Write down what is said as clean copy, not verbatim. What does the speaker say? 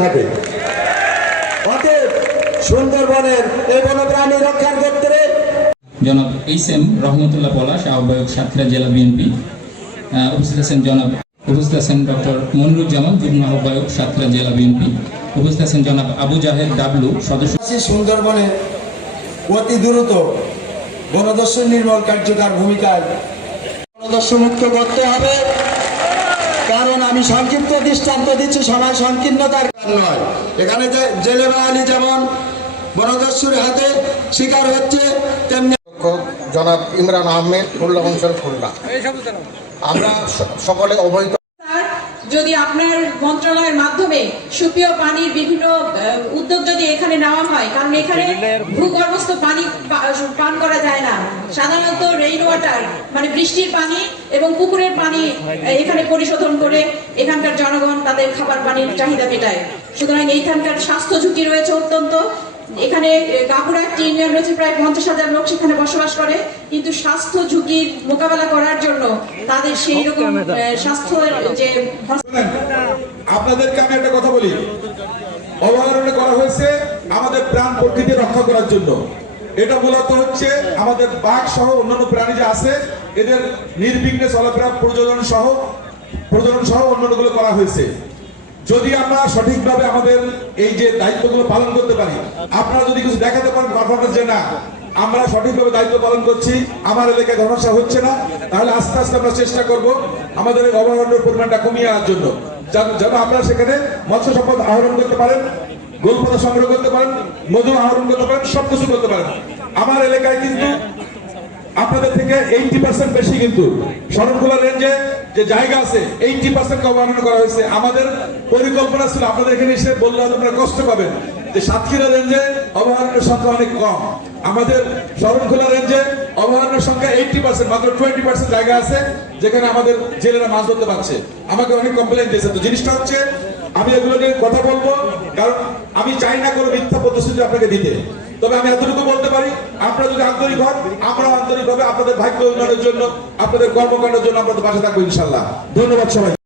থাকে। অতএব সুন্দরবনের এই বন্যপ্রাণী রক্ষার ক্ষেত্রে জনাব এইচ.এম. রহমতুল্লাহ পলাশ, আহ্বায়ক সাতক্ষীরা জেলা বিএনপি। উপস্থিত আছেন ডক্টর মনিরুজ্জামান, যুগ্ম আহ্বায়ক সাতক্ষীরা জেলা বিএনপি। উপস্থিত আছেন জনাব আবু জাহেদ ডাবলু, সদস্য। সুন্দরবনে অতি দ্রুত বনদস্যু নির্মূল কার্যকর ভূমিকায় বনদস্যু মুক্ত করতে হবে। কারণ আমি সংক্ষিপ্ত দৃষ্টান্ত দিচ্ছি, সময় সংকীর্ণতার নয়। এখানে যে জেলে বাঙালি যেমন বনদস্যুর হাতে শিকার হচ্ছে, তেমনি জনাব ইমরান আহমেদ, খুলনা অঞ্চল, খুলনা। আমরা সকলে অবহিত। যদি আপনার মন্ত্রণালয়ের মাধ্যমে সুপেয় পানির বিভিন্ন উদ্যোগ যদি এখানে নেওয়া হয়, কারণ এখানে ভূগর্ভস্থ পানি পান করা যায় না, সাধারণত রেইন ওয়াটার মানে বৃষ্টির পানি এবং পুকুরের পানি এখানে পরিশোধন করে এখানকার জনগণ তাদের খাবার পানির চাহিদা মেটায়। সুতরাং এইখানকার স্বাস্থ্য ঝুঁকি রয়েছে অত্যন্ত। এখানে গাপুরা একটি ইউনিয়ন রয়েছে, প্রায় 50,000 লোক সেখানে বসবাস করে, কিন্তু স্বাস্থ্য ঝুঁকির মোকাবেলা করার জন্য তাদের সেই রকম স্বাস্থ্য যে। আপনাদেরকে আমি একটা কথা বলি, অভয়ারণ্য করা হয়েছে আমাদের প্রাণ প্রকৃতি রক্ষা করার জন্য। এটা মূলত হচ্ছে আমাদের বাঘ সহ অন্যান্য প্রাণী যে আছে এদের নির্বিঘ্নে চলাফেরা প্রজনন সহ অন্যান্যগুলো করা হয়েছে। যদি আমরা সঠিকভাবে আমাদের এই যে দায়িত্বগুলো পালন করতে পারি, আপনারা যদি কিছু দেখাতে পারেন পারফরমেন্স যে না আমরা সঠিকভাবে দায়িত্ব পালন করছি, আমার এলাকায় সমস্যা হচ্ছে না, তাহলে আস্তে আস্তে আমরা চেষ্টা করব আমাদের এই অভয়ারণ্যের পরিমাণটা কমিয়ে আনার জন্য, যেন আপনারা সেখানে মৎস্য সম্পদ আহরণ করতে পারেন, গোলপাতা সংগ্রহ করতে পারেন, মধু আহরণ করতে পারেন, সবকিছু করতে পারেন। আমার এলাকায় কিন্তু আপনাদের থেকে 80% বেশি কিন্তু শরণখোলা রেঞ্জে যে জায়গা আছে 80% অবমাননা করা হয়েছে। আমাদের পরিকল্পনা ছিল আপনাদের এখানে এসে বললে আপনারা কষ্ট পাবেন যে সাতক্ষীরা রেঞ্জে অবমাননার সংখ্যা অনেক কম। আমাদের শরণখোলা রেঞ্জে অবমাননার সংখ্যা 80%, মাত্র 20% জায়গা আছে যেখানে আমাদের জেলেরা মাছ ধরতে পারছে। আমাকে অনেক কমপ্লেন দিয়েছে। তো জিনিসটা হচ্ছে আমি এগুলো নিয়ে কথা বলবো, কারণ আমি চাই না কোনো মিথ্যা প্রতিশ্রুতি আপনাকে দিতে। তবে আমি এতটুকু বলতে পারি, আপনারা যদি আন্তরিক হন, আমরাও আন্তরিকভাবে আপনাদের ভাগ্য উন্নয়নের জন্য, আপনাদের কর্মকাণ্ডের জন্য আপনাদের পাশে থাকবো ইনশাল্লাহ। ধন্যবাদ সবাই।